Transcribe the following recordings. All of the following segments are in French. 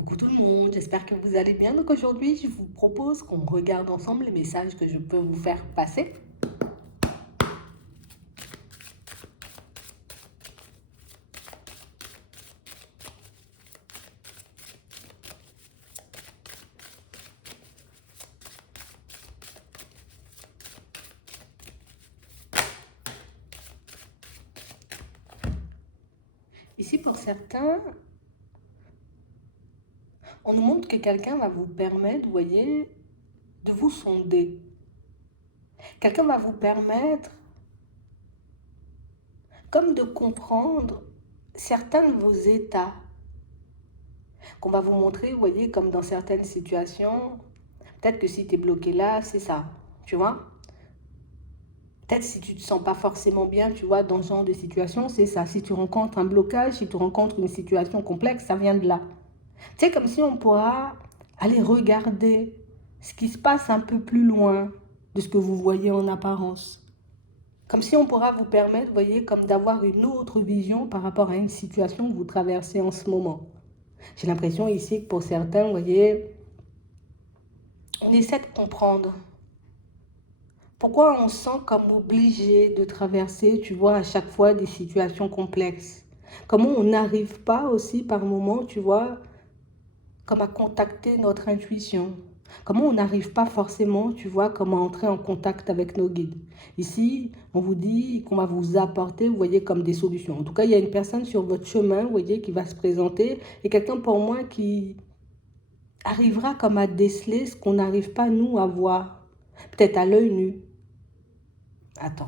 Coucou tout le monde, j'espère que vous allez bien. Donc aujourd'hui, je vous propose qu'on regarde ensemble les messages que je peux vous faire passer. Ici, pour certains, on nous montre que quelqu'un va vous permettre, vous voyez, de vous sonder. Quelqu'un va vous permettre, comme de comprendre certains de vos états, qu'on va vous montrer, vous voyez, comme dans certaines situations. Peut-être que si tu es bloqué là, c'est ça, tu vois. Peut-être si tu ne te sens pas forcément bien, tu vois, dans ce genre de situation, c'est ça. Si tu rencontres un blocage, si tu rencontres une situation complexe, ça vient de là. C'est comme si on pourra aller regarder ce qui se passe un peu plus loin de ce que vous voyez en apparence. Comme si on pourra vous permettre, vous voyez, comme d'avoir une autre vision par rapport à une situation que vous traversez en ce moment. J'ai l'impression ici que pour certains, vous voyez, on essaie de comprendre. Pourquoi on se sent comme obligé de traverser, tu vois, à chaque fois des situations complexes? Comment on n'arrive pas aussi par moments, tu vois, comme à contacter notre intuition? Comment on n'arrive pas forcément, tu vois, comme à entrer en contact avec nos guides? Ici, on vous dit qu'on va vous apporter, vous voyez, comme des solutions. En tout cas, il y a une personne sur votre chemin, vous voyez, qui va se présenter et quelqu'un pour moi qui arrivera comme à déceler ce qu'on n'arrive pas, nous, à voir. Peut-être à l'œil nu. Attends.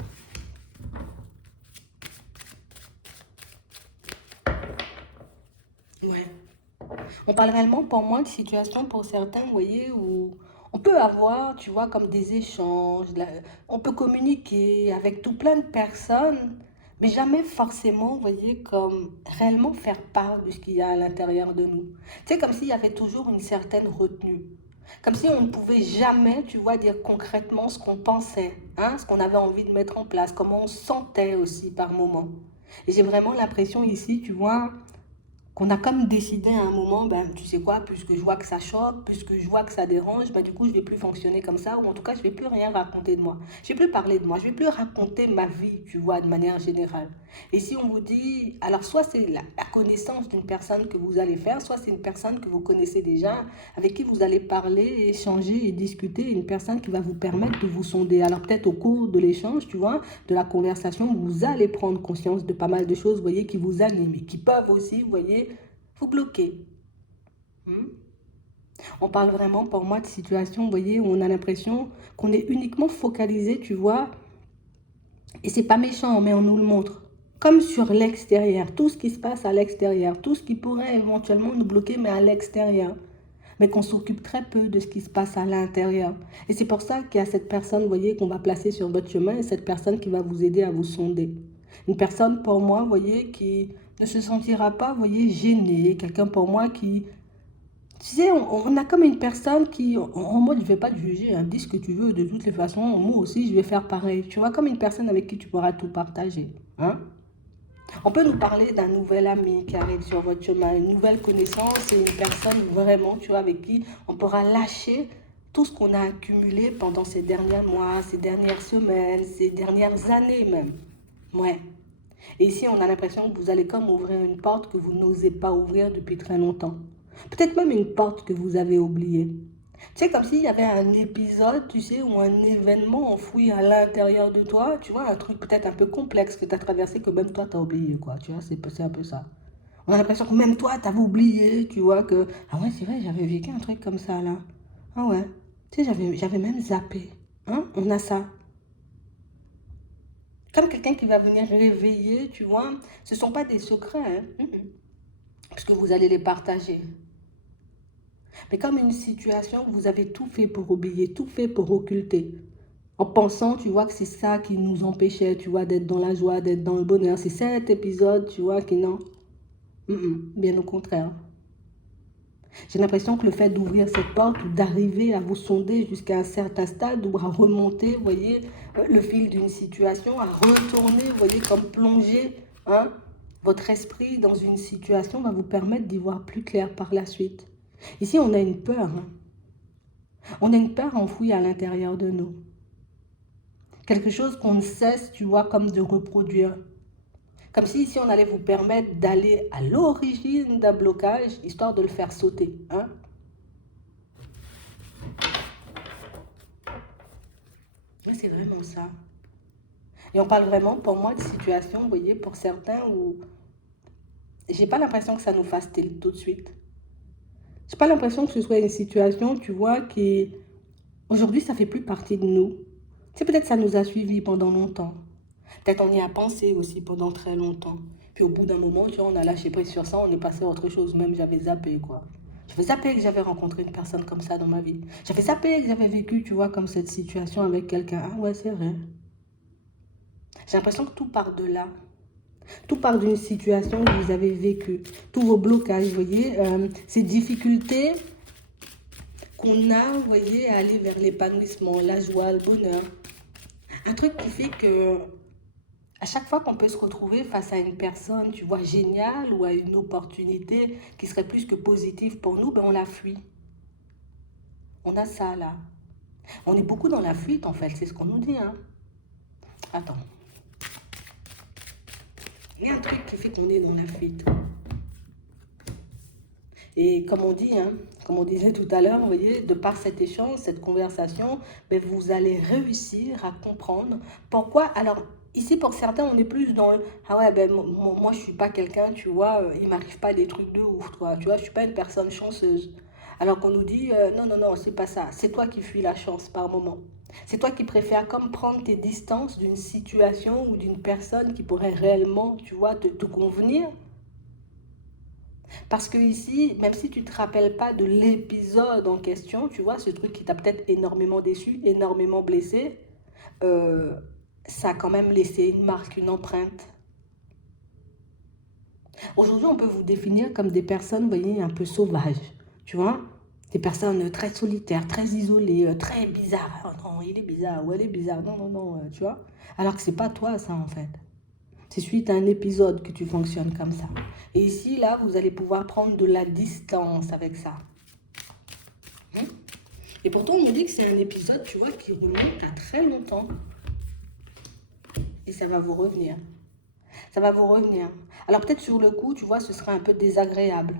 Ouais. On parle réellement pour moi de situations pour certains, vous voyez, où on peut avoir, tu vois, comme des échanges, on peut communiquer avec tout plein de personnes, mais jamais forcément, vous voyez, comme réellement faire part de ce qu'il y a à l'intérieur de nous. C'est comme s'il y avait toujours une certaine retenue. Comme si on ne pouvait jamais, tu vois, dire concrètement ce qu'on pensait, hein, ce qu'on avait envie de mettre en place, comment on se sentait aussi par moment. Et j'ai vraiment l'impression ici, tu vois, qu'on a comme décidé à un moment, ben, tu sais quoi, puisque je vois que ça choque, puisque je vois que ça dérange, ben, du coup, je ne vais plus fonctionner comme ça, ou en tout cas, je ne vais plus rien raconter de moi. Je ne vais plus parler de moi, je ne vais plus raconter ma vie, tu vois, de manière générale. Et si on vous dit, alors soit c'est la connaissance d'une personne que vous allez faire, soit c'est une personne que vous connaissez déjà, avec qui vous allez parler, échanger et discuter, une personne qui va vous permettre de vous sonder. Alors peut-être au cours de l'échange, tu vois, de la conversation, vous allez prendre conscience de pas mal de choses, vous voyez, qui vous animent et qui peuvent aussi, vous voyez, vous bloquer. Hmm. On parle vraiment pour moi de situations, vous voyez, où on a l'impression qu'on est uniquement focalisé, tu vois, et c'est pas méchant, mais on nous le montre. Comme sur l'extérieur, tout ce qui se passe à l'extérieur, tout ce qui pourrait éventuellement nous bloquer, mais à l'extérieur. Mais qu'on s'occupe très peu de ce qui se passe à l'intérieur. Et c'est pour ça qu'il y a cette personne, vous voyez, qu'on va placer sur votre chemin, et cette personne qui va vous aider à vous sonder. Une personne pour moi, vous voyez, qui ne se sentira pas, vous voyez, gênée. Quelqu'un pour moi qui... Tu sais, on a comme une personne qui, en mode, je ne vais pas te juger, hein, dis ce que tu veux, de toutes les façons, moi aussi, je vais faire pareil. Tu vois, comme une personne avec qui tu pourras tout partager. Hein? On peut nous parler d'un nouvel ami qui arrive sur votre chemin, une nouvelle connaissance et une personne vraiment, tu vois, avec qui on pourra lâcher tout ce qu'on a accumulé pendant ces derniers mois, ces dernières semaines, ces dernières années même. Ouais. Et ici, on a l'impression que vous allez comme ouvrir une porte que vous n'osez pas ouvrir depuis très longtemps. Peut-être même une porte que vous avez oubliée. C'est comme s'il y avait un épisode, tu sais, ou un événement enfoui à l'intérieur de toi, tu vois, un truc peut-être un peu complexe que tu as traversé, que même toi, tu as oublié, quoi, tu vois, c'est un peu ça. On a l'impression que même toi, tu avais oublié, tu vois, que, ah ouais, c'est vrai, j'avais vécu un truc comme ça, là. Ah ouais, tu sais, j'avais même zappé. Hein, on a ça. Comme quelqu'un qui va venir réveiller, tu vois, ce ne sont pas des secrets, hein, parce que vous allez les partager. Mais comme une situation, vous avez tout fait pour oublier, tout fait pour occulter. En pensant, tu vois, que c'est ça qui nous empêchait, tu vois, d'être dans la joie, d'être dans le bonheur. C'est cet épisode, tu vois, qui non. Bien au contraire. J'ai l'impression que le fait d'ouvrir cette porte ou d'arriver à vous sonder jusqu'à un certain stade ou à remonter, vous voyez, le fil d'une situation, à retourner, vous voyez, comme plonger, hein, votre esprit dans une situation va vous permettre d'y voir plus clair par la suite. Ici, on a une peur. Hein. On a une peur enfouie à l'intérieur de nous. Quelque chose qu'on ne cesse, tu vois, comme de reproduire. Comme si ici, on allait vous permettre d'aller à l'origine d'un blocage, histoire de le faire sauter. Hein. Et c'est vraiment ça. Et on parle vraiment, pour moi, de situations, vous voyez, pour certains où j'ai pas l'impression que ça nous fasse tilt tout de suite. J'ai pas l'impression que ce soit une situation, tu vois, qui aujourd'hui ça fait plus partie de nous. C'est peut-être ça nous a suivis pendant longtemps. Peut-être on y a pensé aussi pendant très longtemps. Puis au bout d'un moment, tu vois, on a lâché prise sur ça, on est passé à autre chose. Même j'avais zappé, quoi. J'avais zappé que j'avais rencontré une personne comme ça dans ma vie. J'avais zappé que j'avais vécu, tu vois, comme cette situation avec quelqu'un. Ah ouais, c'est vrai. J'ai l'impression que tout part de là. Tout part d'une situation que vous avez vécue. Tous vos blocages, vous voyez, ces difficultés qu'on a, vous voyez, à aller vers l'épanouissement, la joie, le bonheur. Un truc qui fait que à chaque fois qu'on peut se retrouver face à une personne, tu vois, géniale ou à une opportunité qui serait plus que positive pour nous, ben on la fuit. On a ça là. On est beaucoup dans la fuite en fait, c'est ce qu'on nous dit. Hein. Attends. Il y a un truc qui fait qu'on est dans la fuite. Et comme on dit, hein, comme on disait tout à l'heure, vous voyez, de par cet échange, cette conversation, ben vous allez réussir à comprendre pourquoi. Alors, ici, pour certains, on est plus dans le ah ouais, ben moi, je suis pas quelqu'un, tu vois, il m'arrive pas des trucs de ouf, toi, tu vois, je suis pas une personne chanceuse. Alors qu'on nous dit non, non, non, c'est pas ça. C'est toi qui fuis la chance par moment. C'est toi qui préfères comme prendre tes distances d'une situation ou d'une personne qui pourrait réellement, tu vois, te convenir. Parce que ici, même si tu ne te rappelles pas de l'épisode en question, tu vois, ce truc qui t'a peut-être énormément déçu, énormément blessé, euh, ça a quand même laissé une marque, une empreinte. Aujourd'hui, on peut vous définir comme des personnes, vous voyez, un peu sauvages, tu vois, des personnes très solitaires, très isolées, très bizarres. Oh non, il est bizarre, ou elle est bizarre, non, non, non, tu vois. Alors que c'est pas toi, ça, en fait. C'est suite à un épisode que tu fonctionnes comme ça. Et ici, là, vous allez pouvoir prendre de la distance avec ça. Hein. Et pourtant, on me dit que c'est un épisode, tu vois, qui remonte à très longtemps. Et ça va vous revenir. Ça va vous revenir. Alors peut-être sur le coup, tu vois, ce sera un peu désagréable.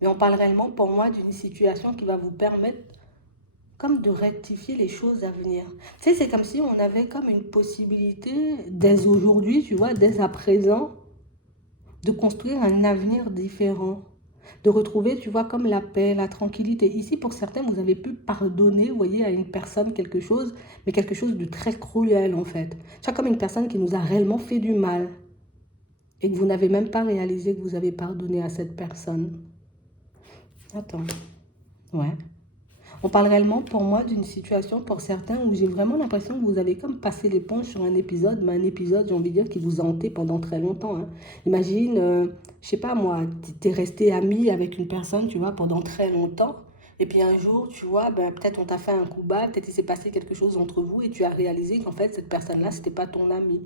Mais on parle réellement pour moi d'une situation qui va vous permettre comme de rectifier les choses à venir. Tu sais, c'est comme si on avait comme une possibilité dès aujourd'hui, tu vois, dès à présent, de construire un avenir différent, de retrouver, tu vois, comme la paix, la tranquillité. Ici, pour certains, vous avez pu pardonner, vous voyez, à une personne quelque chose, mais quelque chose de très cruel, en fait. Tu vois, comme une personne qui nous a réellement fait du mal et que vous n'avez même pas réalisé que vous avez pardonné à cette personne. Attends. Ouais. On parle réellement pour moi d'une situation pour certains où j'ai vraiment l'impression que vous avez comme passé l'éponge sur un épisode, mais un épisode, j'ai envie de dire, qui vous a hanté pendant très longtemps. Hein. Imagine, je sais pas moi, t'es resté ami avec une personne, tu vois, pendant très longtemps. Et puis un jour, tu vois, ben, peut-être on t'a fait un coup bas, peut-être il s'est passé quelque chose entre vous et tu as réalisé qu'en fait, cette personne-là, c'était pas ton ami.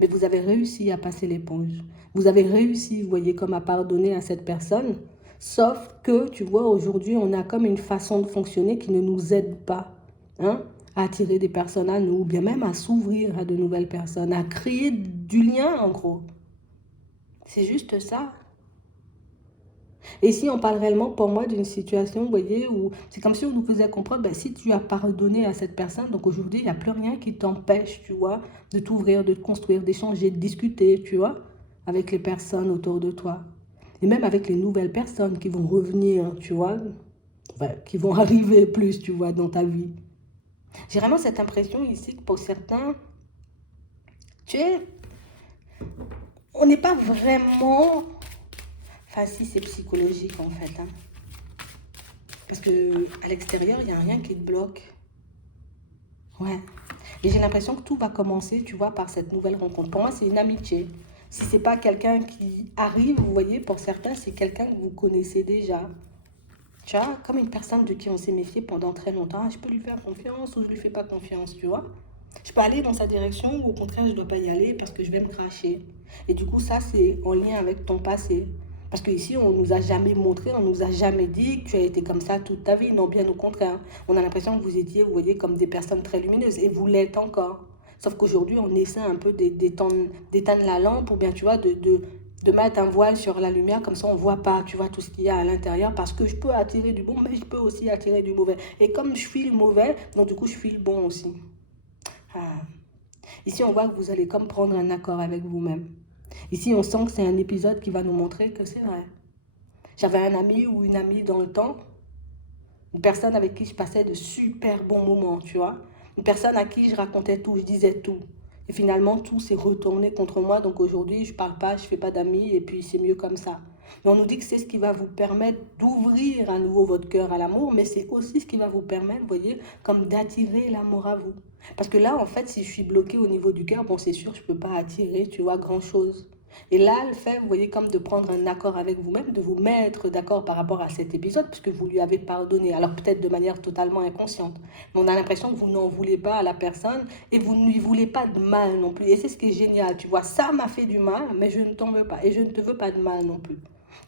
Mais vous avez réussi à passer l'éponge. Vous avez réussi, vous voyez, comme à pardonner à cette personne. Sauf que, tu vois, aujourd'hui, on a comme une façon de fonctionner qui ne nous aide pas hein, à attirer des personnes à nous, ou bien même à s'ouvrir à de nouvelles personnes, à créer du lien, en gros. C'est juste ça. Et ici, on parle réellement pour moi d'une situation, vous voyez, où c'est comme si on nous faisait comprendre, ben, si tu as pardonné à cette personne, donc aujourd'hui, il n'y a plus rien qui t'empêche, tu vois, de t'ouvrir, de te construire, d'échanger, de discuter, tu vois, avec les personnes autour de toi. Et même avec les nouvelles personnes qui vont revenir, tu vois, enfin, qui vont arriver plus, tu vois, dans ta vie. J'ai vraiment cette impression ici que pour certains, tu sais, on n'est pas vraiment... Enfin, si, c'est psychologique en fait. Hein. Parce que à l'extérieur, il n'y a rien qui te bloque. Ouais. Et j'ai l'impression que tout va commencer, tu vois, par cette nouvelle rencontre. Pour moi, c'est une amitié. Si c'est pas quelqu'un qui arrive, vous voyez, pour certains, c'est quelqu'un que vous connaissez déjà. Tu vois, comme une personne de qui on s'est méfié pendant très longtemps. Ah, je peux lui faire confiance ou je lui fais pas confiance, tu vois. Je peux aller dans sa direction ou au contraire, je dois pas y aller parce que je vais me cracher. Et du coup, ça, c'est en lien avec ton passé. Parce qu'ici, on ne nous a jamais montré, on ne nous a jamais dit que tu as été comme ça toute ta vie. Non, bien au contraire. On a l'impression que vous étiez, vous voyez, comme des personnes très lumineuses. Et vous l'êtes encore. Sauf qu'aujourd'hui, on essaie un peu d'éteindre la lampe ou bien, tu vois, de mettre un voile sur la lumière. Comme ça, on ne voit pas, tu vois, tout ce qu'il y a à l'intérieur. Parce que je peux attirer du bon, mais je peux aussi attirer du mauvais. Et comme je suis le mauvais, donc du coup, je suis le bon aussi. Ah. Ici, on voit que vous allez comme prendre un accord avec vous-même. Ici, on sent que c'est un épisode qui va nous montrer que c'est vrai. J'avais un ami ou une amie dans le temps, une personne avec qui je passais de super bons moments, tu vois. Une personne à qui je racontais tout, je disais tout. Et finalement, tout s'est retourné contre moi. Donc aujourd'hui, je ne parle pas, je ne fais pas d'amis et puis c'est mieux comme ça. Mais on nous dit que c'est ce qui va vous permettre d'ouvrir à nouveau votre cœur à l'amour, mais c'est aussi ce qui va vous permettre, vous voyez, comme d'attirer l'amour à vous. Parce que là, en fait, si je suis bloquée au niveau du cœur, bon, c'est sûr, je ne peux pas attirer, tu vois, grand-chose. Et là, le fait, vous voyez, comme de prendre un accord avec vous-même, de vous mettre d'accord par rapport à cet épisode, puisque vous lui avez pardonné, alors peut-être de manière totalement inconsciente. Mais on a l'impression que vous n'en voulez pas à la personne et vous ne lui voulez pas de mal non plus. Et c'est ce qui est génial, tu vois, ça m'a fait du mal, mais je ne t'en veux pas et je ne te veux pas de mal non plus.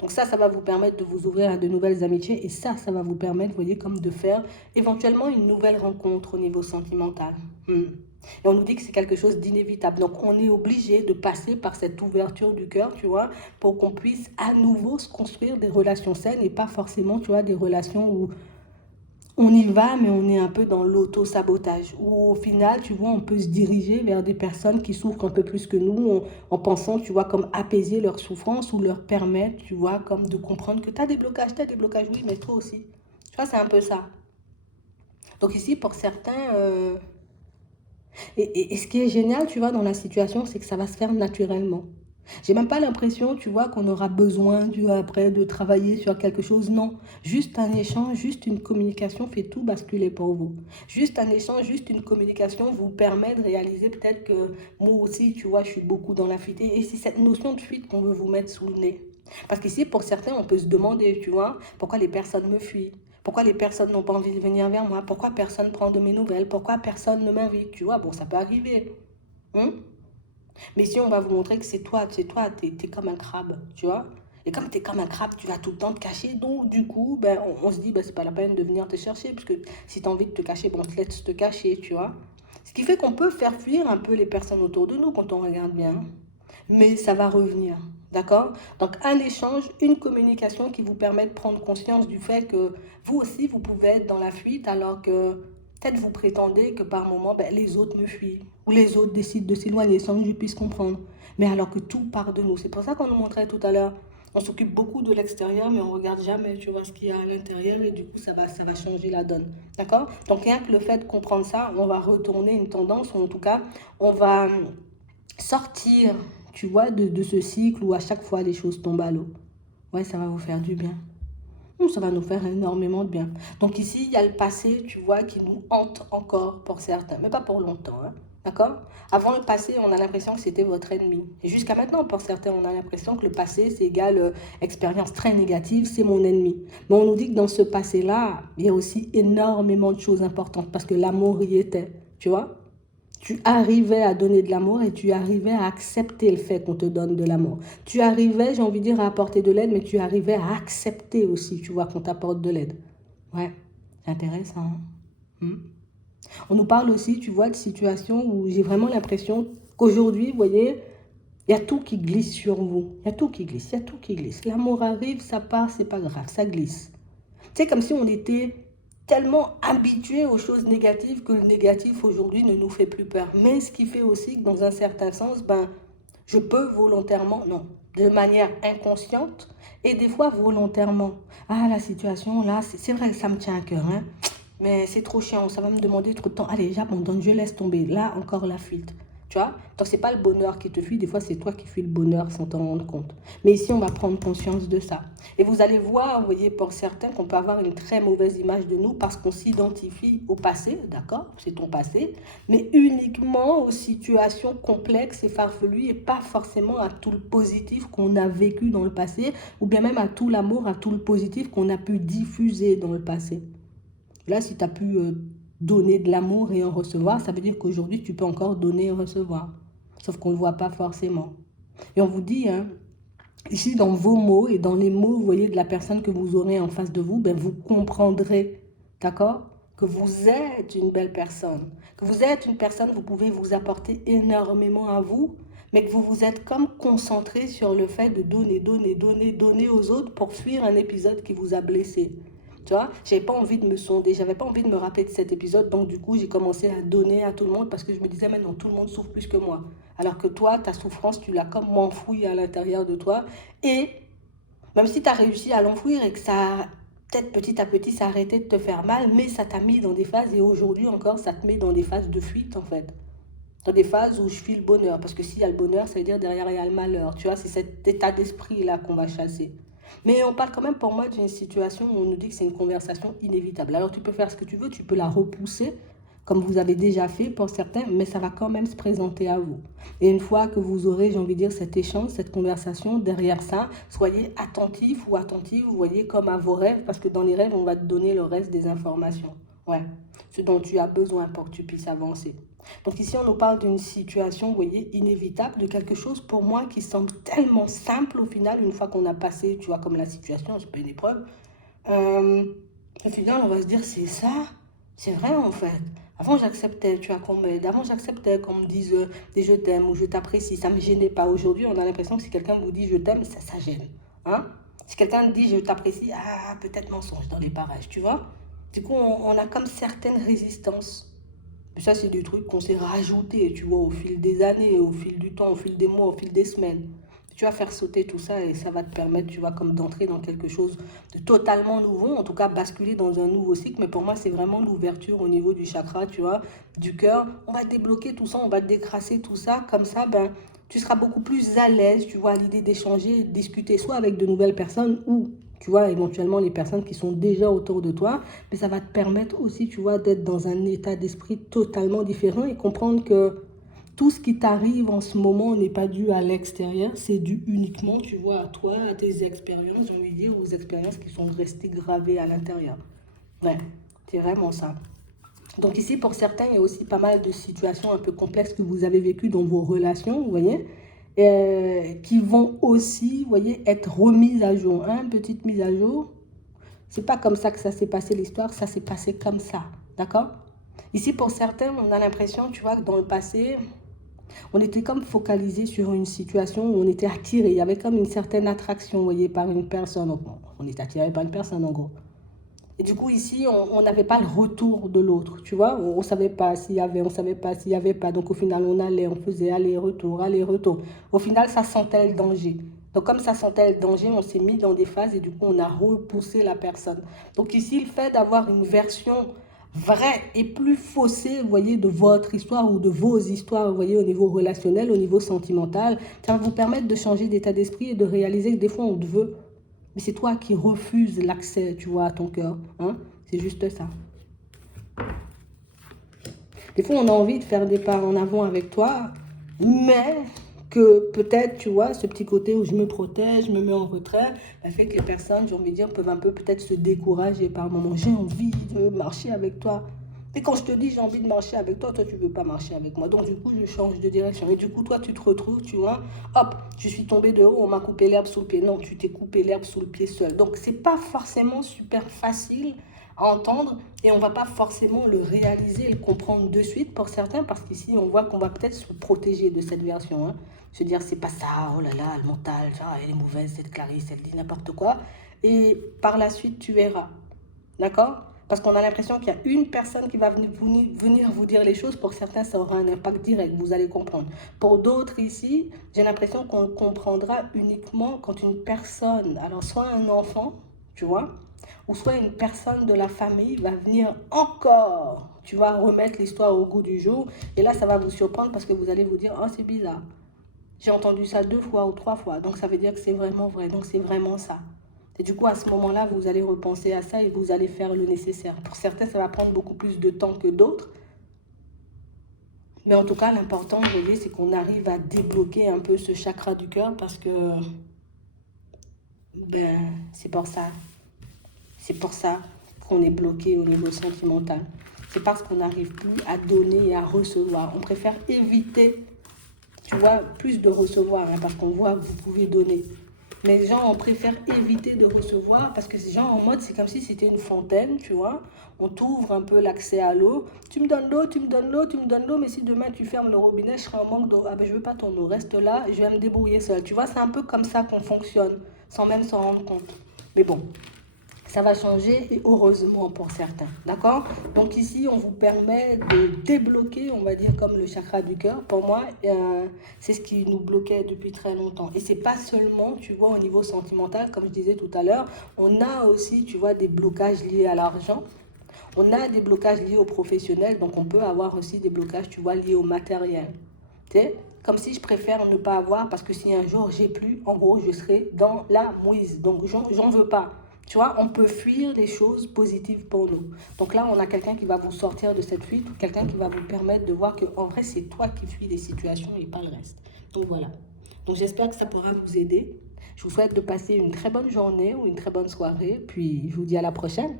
Donc ça va vous permettre de vous ouvrir à de nouvelles amitiés et ça va vous permettre, vous voyez, comme de faire éventuellement une nouvelle rencontre au niveau sentimental. Et on nous dit que c'est quelque chose d'inévitable. Donc on est obligé de passer par cette ouverture du cœur, tu vois, pour qu'on puisse à nouveau se construire des relations saines et pas forcément, tu vois, des relations où on y va, mais on est un peu dans l'auto-sabotage. Où au final, tu vois, on peut se diriger vers des personnes qui souffrent un peu plus que nous en pensant, tu vois, comme apaiser leur souffrance ou leur permettre, tu vois, comme de comprendre que tu as des blocages, oui, mais toi aussi. Tu vois, c'est un peu ça. Donc ici, pour certains, et ce qui est génial, tu vois, dans la situation, c'est que ça va se faire naturellement. J'ai même pas l'impression, tu vois, qu'on aura besoin, tu vois, après de travailler sur quelque chose. Non, juste un échange, juste une communication fait tout basculer pour vous. Juste un échange, juste une communication vous permet de réaliser peut-être que moi aussi, tu vois, je suis beaucoup dans la fuite. Et c'est cette notion de fuite qu'on veut vous mettre sous le nez. Parce qu'ici, pour certains, on peut se demander, tu vois, pourquoi les personnes me fuient. Pourquoi les personnes n'ont pas envie de venir vers moi? Pourquoi personne ne prend de mes nouvelles? Pourquoi personne ne m'invite? Tu vois, bon, ça peut arriver. Hein? Mais si on va vous montrer que c'est toi, t'es comme un crabe, tu vois. Et comme tu es comme un crabe, tu vas tout le temps te cacher. Donc, du coup, ben, on se dit, ben, c'est pas la peine de venir te chercher. Parce que si tu as envie de te cacher, bon, on te laisse te cacher, tu vois. Ce qui fait qu'on peut faire fuir un peu les personnes autour de nous quand on regarde bien. Mais ça va revenir, d'accord? Donc, un échange, une communication qui vous permet de prendre conscience du fait que vous aussi, vous pouvez être dans la fuite alors que peut-être vous prétendez que par moment, ben, les autres me fuient ou les autres décident de s'éloigner sans que je puisse comprendre. Mais alors que tout part de nous. C'est pour ça qu'on nous montrait tout à l'heure. On s'occupe beaucoup de l'extérieur, mais on ne regarde jamais, tu vois, ce qu'il y a à l'intérieur et du coup, ça va changer la donne. D'accord? Donc, rien que le fait de comprendre ça, on va retourner une tendance, ou en tout cas, on va sortir, tu vois, de ce cycle où à chaque fois les choses tombent à l'eau. Ouais, ça va vous faire du bien. Ça va nous faire énormément de bien. Donc ici, il y a le passé, tu vois, qui nous hante encore pour certains, mais pas pour longtemps, hein. D'accord? Avant le passé, on a l'impression que c'était votre ennemi. Et jusqu'à maintenant, pour certains, on a l'impression que le passé, c'est égal expérience très négative, c'est mon ennemi. Mais on nous dit que dans ce passé-là, il y a aussi énormément de choses importantes parce que l'amour y était, tu vois? Tu arrivais à donner de l'amour et tu arrivais à accepter le fait qu'on te donne de l'amour. Tu arrivais, j'ai envie de dire, à apporter de l'aide, mais tu arrivais à accepter aussi, tu vois, qu'on t'apporte de l'aide. Ouais, c'est intéressant. Hein. On nous parle aussi, tu vois, de situations où j'ai vraiment l'impression qu'aujourd'hui, vous voyez, il y a tout qui glisse sur vous. Il y a tout qui glisse, il y a tout qui glisse. L'amour arrive, ça part, c'est pas grave, ça glisse. C'est comme si on était tellement habitué aux choses négatives que le négatif aujourd'hui ne nous fait plus peur. Mais ce qui fait aussi que dans un certain sens, ben, je peux volontairement, non, de manière inconsciente et des fois volontairement. Ah, la situation là, c'est vrai que ça me tient à cœur, hein, mais c'est trop chiant, ça va me demander trop de temps. Allez, j'abandonne, je laisse tomber. Là, encore la fuite. Tu vois? Donc, c'est pas le bonheur qui te fuit. Des fois, c'est toi qui fuis le bonheur sans t'en rendre compte. Mais ici, on va prendre conscience de ça. Et vous allez voir, vous voyez, pour certains, qu'on peut avoir une très mauvaise image de nous parce qu'on s'identifie au passé, d'accord? C'est ton passé. Mais uniquement aux situations complexes et farfelues et pas forcément à tout le positif qu'on a vécu dans le passé ou bien même à tout l'amour, à tout le positif qu'on a pu diffuser dans le passé. Là, si tu as pu donner de l'amour et en recevoir, ça veut dire qu'aujourd'hui, tu peux encore donner et recevoir. Sauf qu'on ne le voit pas forcément. Et on vous dit, hein, Ici, dans vos mots et dans les mots, vous voyez, de la personne que vous aurez en face de vous, ben, vous comprendrez, d'accord, que vous êtes une belle personne. Que vous êtes une personne, vous pouvez vous apporter énormément à vous, mais que vous vous êtes comme concentré sur le fait de donner, donner, donner, donner aux autres pour fuir un épisode qui vous a blessé. Tu vois, j'avais pas envie de me sonder, j'avais pas envie de me rappeler de cet épisode, donc du coup, j'ai commencé à donner à tout le monde parce que je me disais, maintenant, tout le monde souffre plus que moi. Alors que toi, ta souffrance, tu l'as comme enfouie à l'intérieur de toi. Et même si tu as réussi à l'enfouir et que ça, peut-être petit à petit, ça a arrêté de te faire mal, mais ça t'a mis dans des phases, et aujourd'hui encore, ça te met dans des phases de fuite, en fait. Dans des phases où je fuis le bonheur. Parce que s'il y a le bonheur, ça veut dire derrière, il y a le malheur. Tu vois, c'est cet état d'esprit-là qu'on va chasser. Mais on parle quand même pour moi d'une situation où on nous dit que c'est une conversation inévitable. Alors tu peux faire ce que tu veux, tu peux la repousser, comme vous avez déjà fait pour certains, mais ça va quand même se présenter à vous. Et une fois que vous aurez, j'ai envie de dire, cet échange, cette conversation, derrière ça, soyez attentif ou attentive, vous voyez, comme à vos rêves, parce que dans les rêves, on va te donner le reste des informations. Ouais, ce dont tu as besoin pour que tu puisses avancer. Donc ici, on nous parle d'une situation, vous voyez, inévitable, de quelque chose pour moi qui semble tellement simple au final, une fois qu'on a passé, tu vois, comme la situation, c'est pas une épreuve. Au final, on va se dire, c'est ça, c'est vrai en fait. Avant, j'acceptais, tu vois, qu'on m'aide. Avant, j'acceptais qu'on me dise des je t'aime ou je t'apprécie. Ça ne me gênait pas. Aujourd'hui, on a l'impression que si quelqu'un vous dit je t'aime, ça gêne. Hein? Si quelqu'un dit je t'apprécie, ah, peut-être mensonge dans les parages, tu vois. Du coup, on a comme certaines résistances. Mais ça, c'est des trucs qu'on s'est rajoutés, tu vois, au fil des années, au fil du temps, au fil des mois, au fil des semaines. Tu vas faire sauter tout ça et ça va te permettre, tu vois, comme d'entrer dans quelque chose de totalement nouveau, en tout cas basculer dans un nouveau cycle. Mais pour moi, c'est vraiment l'ouverture au niveau du chakra, tu vois, du cœur. On va débloquer tout ça, on va décrasser tout ça. Comme ça, ben, tu seras beaucoup plus à l'aise, tu vois, à l'idée d'échanger, de discuter, soit avec de nouvelles personnes ou, tu vois, éventuellement les personnes qui sont déjà autour de toi. Mais ça va te permettre aussi, tu vois, d'être dans un état d'esprit totalement différent et comprendre que tout ce qui t'arrive en ce moment n'est pas dû à l'extérieur, c'est dû uniquement, tu vois, à toi, à tes expériences, j'ai envie de dire, aux expériences qui sont restées gravées à l'intérieur. Ouais, c'est vraiment ça. Donc ici, pour certains, il y a aussi pas mal de situations un peu complexes que vous avez vécues dans vos relations, vous voyez, qui vont aussi, vous voyez, être remises à jour. Hein, petite mise à jour. C'est pas comme ça que ça s'est passé l'histoire, ça s'est passé comme ça, d'accord? Ici, pour certains, on a l'impression, tu vois, que dans le passé, on était comme focalisé sur une situation où on était attiré. Il y avait comme une certaine attraction, vous voyez, par une personne. Donc, on est attiré par une personne, en gros. Et du coup, ici, on n'avait pas le retour de l'autre, tu vois. On ne savait pas s'il y avait, on ne savait pas s'il n'y avait pas. Donc, au final, on allait, on faisait aller-retour, aller-retour. Au final, ça sentait le danger. Donc, comme ça sentait le danger, on s'est mis dans des phases et du coup, on a repoussé la personne. Donc, ici, le fait d'avoir une version vraie et plus faussée, vous voyez, de votre histoire ou de vos histoires, vous voyez, au niveau relationnel, au niveau sentimental, ça va vous permettre de changer d'état d'esprit et de réaliser que des fois, on te veut. Mais c'est toi qui refuses l'accès, tu vois, à ton cœur. Hein? C'est juste ça. Des fois, on a envie de faire des pas en avant avec toi, mais que peut-être, tu vois, ce petit côté où je me protège, je me mets en retrait, ça fait que les personnes, j'ai envie de dire, peuvent un peu peut-être se décourager par moment. J'ai envie de marcher avec toi. Et quand je te dis j'ai envie de marcher avec toi, toi tu veux pas marcher avec moi. Donc du coup je change de direction. Et du coup toi tu te retrouves, tu vois, hop, je suis tombée de haut, on m'a coupé l'herbe sous le pied. Non, tu t'es coupé l'herbe sous le pied seul. Donc c'est pas forcément super facile à entendre et on va pas forcément le réaliser et le comprendre de suite pour certains parce qu'ici on voit qu'on va peut-être se protéger de cette version. Hein. Se dire c'est pas ça, oh là là, le mental, genre, elle est mauvaise, cette Clarisse, elle dit n'importe quoi. Et par la suite tu verras. D'accord? Parce qu'on a l'impression qu'il y a une personne qui va venir vous dire les choses. Pour certains, ça aura un impact direct, vous allez comprendre. Pour d'autres ici, j'ai l'impression qu'on comprendra uniquement quand une personne, alors soit un enfant, tu vois, ou soit une personne de la famille va venir encore, tu vas remettre l'histoire au goût du jour. Et là, ça va vous surprendre parce que vous allez vous dire, oh c'est bizarre. J'ai entendu ça 2 fois ou 3 fois, donc ça veut dire que c'est vraiment vrai, donc c'est vraiment ça. Et du coup, à ce moment-là, vous allez repenser à ça et vous allez faire le nécessaire. Pour certains, ça va prendre beaucoup plus de temps que d'autres. Mais en tout cas, l'important, vous voyez, c'est qu'on arrive à débloquer un peu ce chakra du cœur parce que, ben, c'est pour ça. C'est pour ça qu'on est bloqué au niveau sentimental. C'est parce qu'on n'arrive plus à donner et à recevoir. On préfère éviter, tu vois, plus de recevoir, hein, parce qu'on voit que vous pouvez donner. Mais les gens, on préfère éviter de recevoir parce que ces gens en mode, c'est comme si c'était une fontaine, tu vois. On t'ouvre un peu l'accès à l'eau. Tu me donnes l'eau, tu me donnes l'eau, tu me donnes l'eau, mais si demain tu fermes le robinet, je serai en manque d'eau. Ah ben je veux pas ton eau, reste là, je vais me débrouiller seul. Tu vois, c'est un peu comme ça qu'on fonctionne, sans même s'en rendre compte. Mais bon, ça va changer et heureusement pour certains, d'accord? Donc ici, on vous permet de débloquer, on va dire comme le chakra du cœur. Pour moi, c'est ce qui nous bloquait depuis très longtemps. Et c'est pas seulement, tu vois, au niveau sentimental, comme je disais tout à l'heure, on a aussi, tu vois, des blocages liés à l'argent. On a des blocages liés aux professionnels, donc on peut avoir aussi des blocages, tu vois, liés au matériel. Tu sais, comme si je préfère ne pas avoir parce que si un jour j'ai plus, en gros, je serai dans la mouise. Donc, j'en veux pas. Tu vois, on peut fuir les choses positives pour nous. Donc là, on a quelqu'un qui va vous sortir de cette fuite, quelqu'un qui va vous permettre de voir que en vrai, c'est toi qui fuis les situations et pas le reste. Donc voilà. Donc j'espère que ça pourra vous aider. Je vous souhaite de passer une très bonne journée ou une très bonne soirée. Puis je vous dis à la prochaine.